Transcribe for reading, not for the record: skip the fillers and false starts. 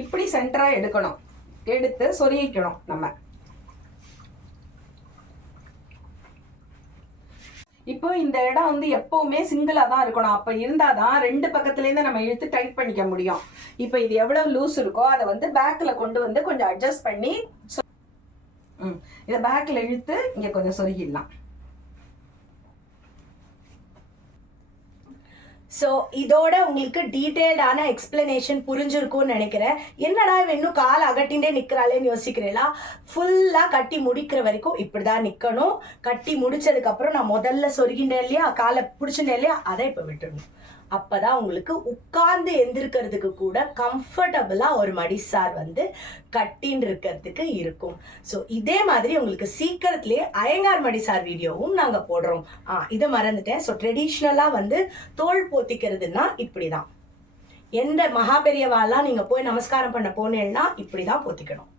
இப்படி சென்டராக எடுக்கணும். எடுத்து சொருகிக்கணும். நம்ம இப்போ இந்த இடம் வந்து எப்பவுமே சிங்கிளாக தான் இருக்கணும். அப்போ இருந்தால் தான் ரெண்டு பக்கத்துலேருந்து நம்ம இழுத்து டைட் பண்ணிக்க முடியும். இப்போ இது எவ்வளோ லூஸ் இருக்கோ அதை வந்து பேக்கில் கொண்டு வந்து கொஞ்சம் அட்ஜஸ்ட் பண்ணி இதை பேக்கில் இழுத்து இங்கே கொஞ்சம் சொருகிடலாம். ஸோ இதோட உங்களுக்கு டீட்டெயில்டான எக்ஸ்பிளனேஷன் புரிஞ்சிருக்கும்னு நினைக்கிறேன். என்னடா இன்னும் கால் அகட்டின்றே நிற்கிறாளேன்னு யோசிக்கிறீங்களா? ஃபுல்லாக கட்டி முடிக்கிற வரைக்கும் இப்படி தான் நிற்கணும். கட்டி முடிச்சதுக்கப்புறம் நான் முதல்ல சொருகின்றேன் இல்லையா, காலை பிடிச்சிட்டேன் இல்லையா, அதை இப்போ விட்டுடணும். அப்போ தான் உங்களுக்கு உட்கார்ந்து எந்திருக்கிறதுக்கு கூட கம்ஃபர்டபுளாக ஒரு மடிசார் வந்து கட்டின்னு இருக்கிறதுக்கு இருக்கும். ஸோ இதே மாதிரி உங்களுக்கு சீக்கிரத்துலேயே அயங்கார் மடிசார் வீடியோவும் நாங்கள் போடுறோம். இதை மறந்துட்டேன். ஸோ ட்ரெடிஷ்னலாக வந்து தோல் போத்திக்கிறதுனா இப்படி தான். எந்த மகாபெரியவாலாம் நீங்கள் போய் நமஸ்காரம் பண்ண போனேன்னா இப்படி தான் போத்திக்கணும்.